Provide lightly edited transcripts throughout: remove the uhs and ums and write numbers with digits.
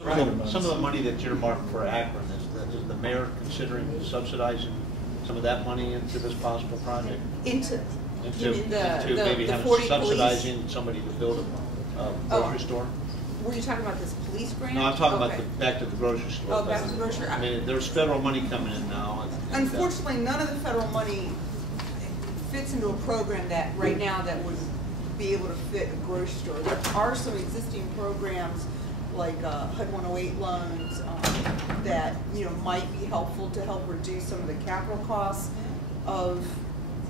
Some of the money that's earmarked for Akron, is the mayor considering subsidizing some of that money into this possible project? Into maybe the having 40 subsidizing police? somebody to build a grocery store? Were you talking about this police grant? No, I'm talking about back to the grocery store. Oh, back to the grocery. I mean, there's federal money coming in now. Unfortunately, none of the federal money fits into a program that right now that would be able to fit a grocery store. There are some existing programs like HUD 108 loans that might be helpful to help reduce some of the capital costs of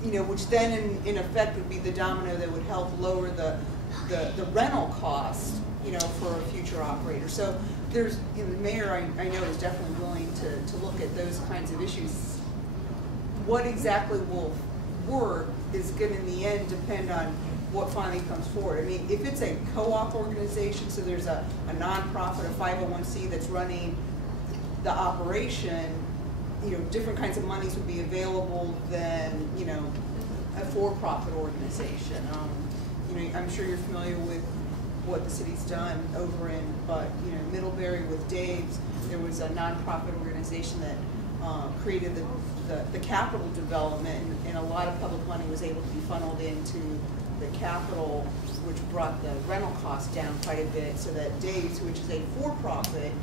which then in effect would be the domino that would help lower the rental cost for a future operator. So there's the mayor I know is definitely willing to look at those kinds of issues. What exactly will work is going to in the end depend on what finally comes forward. I mean, if it's a co-op organization, so there's a nonprofit, a 501c that's running the operation, different kinds of monies would be available than a for-profit organization. I'm sure you're familiar with what the city's done over in, Middlebury with Dave's. There was a nonprofit organization that created the capital development, and a lot of public money was able to be funneled into the capital, which brought the rental cost down quite a bit, so that Dave's, which is a for-profit,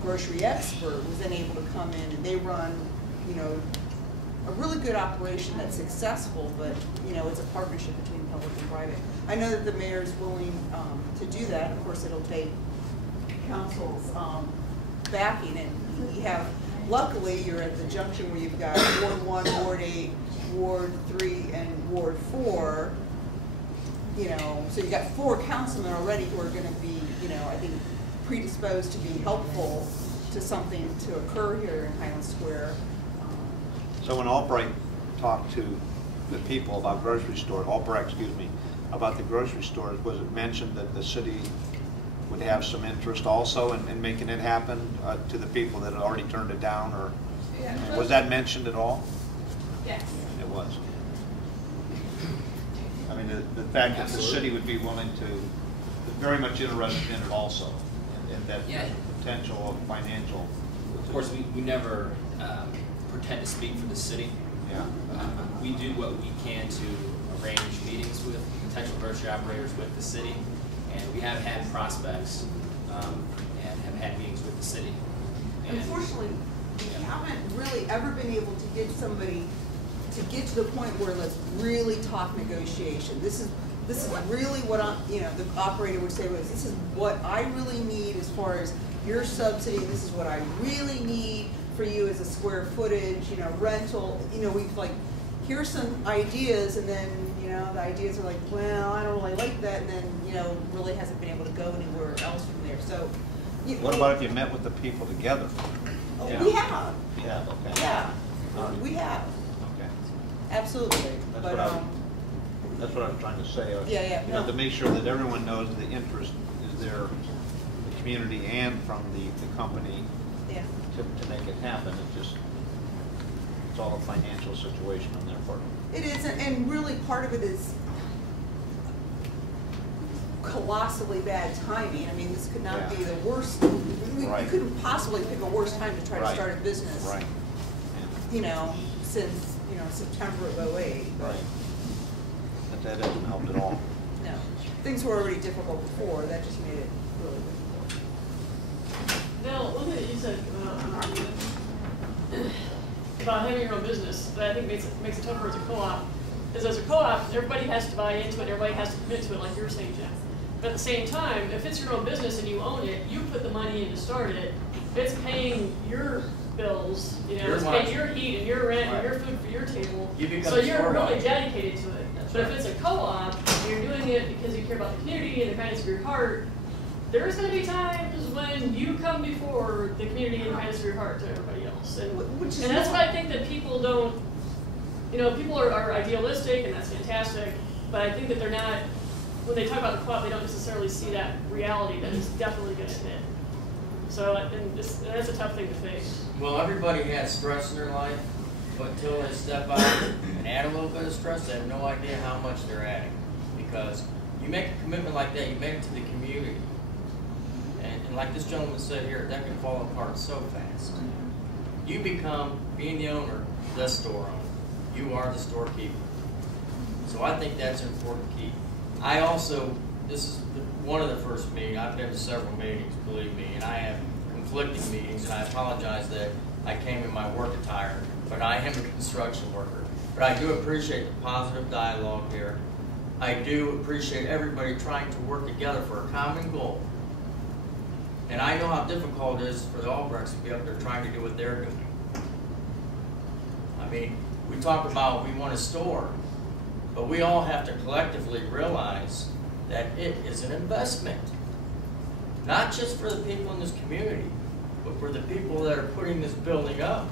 grocery expert, was then able to come in, and they run, a really good operation that's successful, but it's a partnership between public and private. I know that the mayor is willing to do that. Of course, it'll take council's backing, and we have. Luckily, you're at the junction where you've got Ward 1, Ward 8, Ward 3, and Ward 4. So you've got 4 councilmen already who are going to be, I think, predisposed to be helpful to something to occur here in Highland Square. So when Albrecht talked to the people about grocery stores, about the grocery stores, was it mentioned that the city would have some interest also in making it happen to the people that had already turned it down, or was that mentioned at all? Yes. It was. I mean, the fact that the city would be willing to, very much interested in it also, and that potential of financial. Of course, we never pretend to speak for the city. Yeah. We do what we can to arrange meetings with potential grocery operators with the city. And we have had prospects and have had meetings with the city. And unfortunately, we haven't really ever been able to get somebody to get to the point where let's really talk negotiation. This is really what the operator would say was, this is what I really need as far as your subsidy. This is what I really need for you as a square footage, rental. We've here's some ideas, and then the ideas are like, well, I don't really like that, and then really hasn't been able to go anywhere else from there. So, what about if you met with the people together? Yeah. We have. Yeah. Okay. Yeah, we have. Okay. Absolutely. That's what I'm trying to say. To make sure that everyone knows the interest is there, the community and from the company. Yeah. To make it happen. It's all a financial situation on their part. It is, and really part of it is colossally bad timing. I mean, this could not be the worst. We couldn't possibly pick a worse time to try to start a business. Right. Since September of 08. Right. But that hasn't helped at all. No, things were already difficult before. That just made it really difficult. Bill, one thing that you said about having your own business that I think makes it tougher as a co-op is as a co-op, everybody has to buy into it, everybody has to commit to it, like you were saying, Jeff. But at the same time, if it's your own business and you own it, you put the money in to start it, it's paying your bills, it's paying your heat and your rent and your food for your table. So you're really dedicated to it. But if it's a co-op and you're doing it because you care about the community and the kindness of your heart, there's going to be times when you come before the community and the kindness of your heart to everybody else. And that's why I think that people don't, people are idealistic, and that's fantastic, but I think that they're not, when they talk about the co-op, they don't necessarily see that reality that is definitely going to hit. So that's a tough thing to face. Well, everybody has stress in their life, but until they step out and add a little bit of stress, they have no idea how much they're adding. Because you make a commitment like that, you make it to the community. And like this gentleman said here, that can fall apart so fast. You become, being the owner, the store owner. You are the storekeeper. So I think that's an important key. I also, this is one of the first meetings, I've been to several meetings, believe me, and I have conflicting meetings, and I apologize that I came in my work attire, but I am a construction worker. But I do appreciate the positive dialogue here. I do appreciate everybody trying to work together for a common goal. And I know how difficult it is for the Albrechts to be up there trying to do what they're doing. I mean, we talk about we want a store, but we all have to collectively realize that it is an investment. Not just for the people in this community, but for the people that are putting this building up.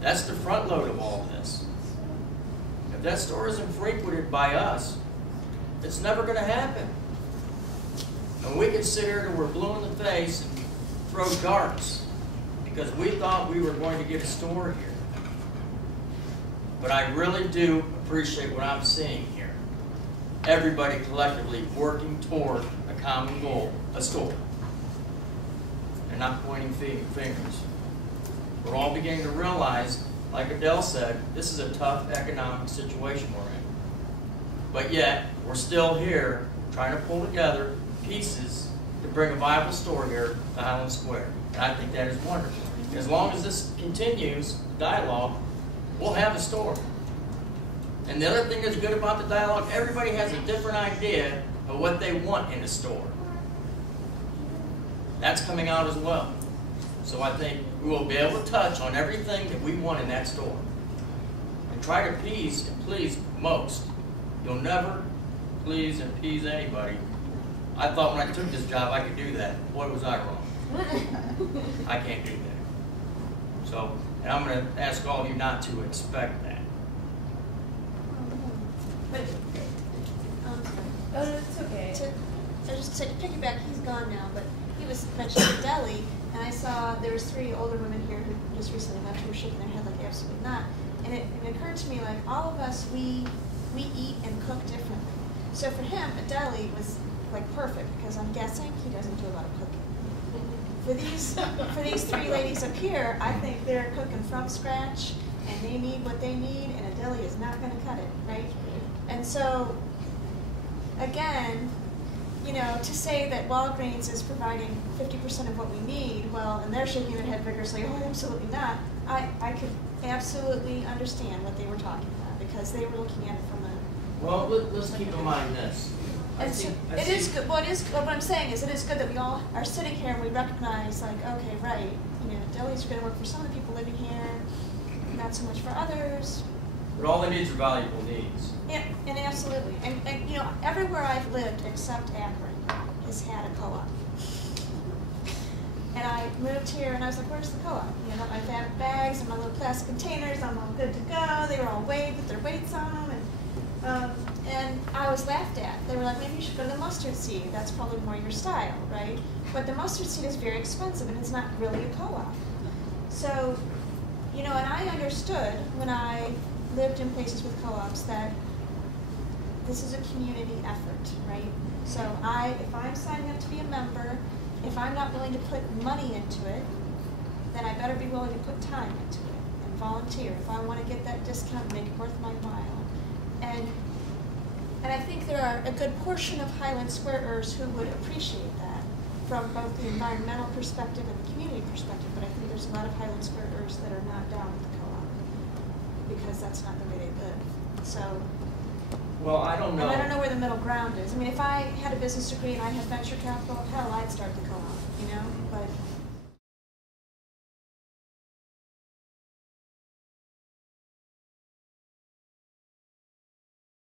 That's the front load of all this. If that store isn't frequented by us, it's never going to happen. And we could sit here till we're blue in the face and throw darts because we thought we were going to get a store here. But I really do appreciate what I'm seeing here. Everybody collectively working toward a common goal, a store. And not pointing fingers. We're all beginning to realize, like Adele said, this is a tough economic situation we're in. But yet, we're still here trying to pull together pieces to bring a viable store here to Highland Square. And I think that is wonderful. As long as this continues, dialogue, we'll have a store. And the other thing that's good about the dialogue, everybody has a different idea of what they want in a store. That's coming out as well. So I think we will be able to touch on everything that we want in that store. And try to appease and please most. You'll never please and appease anybody. I thought when I took this job I could do that. Boy, was I wrong. I can't do that. So, and I'm going to ask all of you not to expect that. But, oh, it's okay. I just said to piggyback, he's gone now, but he was mentioning deli, and I saw there was 3 older women here who just recently left who were shaking their head like absolutely not. And it occurred to me, like, all of us, we eat and cook differently. So for him, a deli was like perfect because I'm guessing he doesn't do a lot of cooking. For these 3 ladies up here, I think they're cooking from scratch and they need what they need, and a deli is not going to cut it, right? And so, again, you know, to say that Walgreens is providing 50% of what we need, well, and they're shaking their head vigorously, oh, absolutely not. I could absolutely understand what they were talking about because they were looking at it from a... Well, let's keep in mind this. It is good. What I'm saying is, it is good that we all are sitting here and we recognize, like, okay, right, you know, delis are going to work for some of the people living here, not so much for others. But all they need are valuable needs. Yeah, and absolutely. And you know, everywhere I've lived except Akron has had a co-op. And I moved here and I was like, where's the co-op? You know, my bags and my little plastic containers, I'm all good to go. They were all weighed with their weights on them. And I was laughed at. They were like, maybe you should go to the mustard seed. That's probably more your style, right? But the mustard seed is very expensive and it's not really a co-op. So, you know, and I understood when I lived in places with co-ops that this is a community effort, right? So if I'm signing up to be a member, if I'm not willing to put money into it, then I better be willing to put time into it and volunteer if I want to get that discount and make it worth my while. And I think there are a good portion of Highland Squareers who would appreciate that from both the environmental perspective and the community perspective, but I think there's a lot of Highland Squareers that are not down with the co-op because that's not the way they live. So, well, I don't know. And I don't know where the middle ground is. I mean, if I had a business degree and I had venture capital, hell, I'd start the co-op, you know? But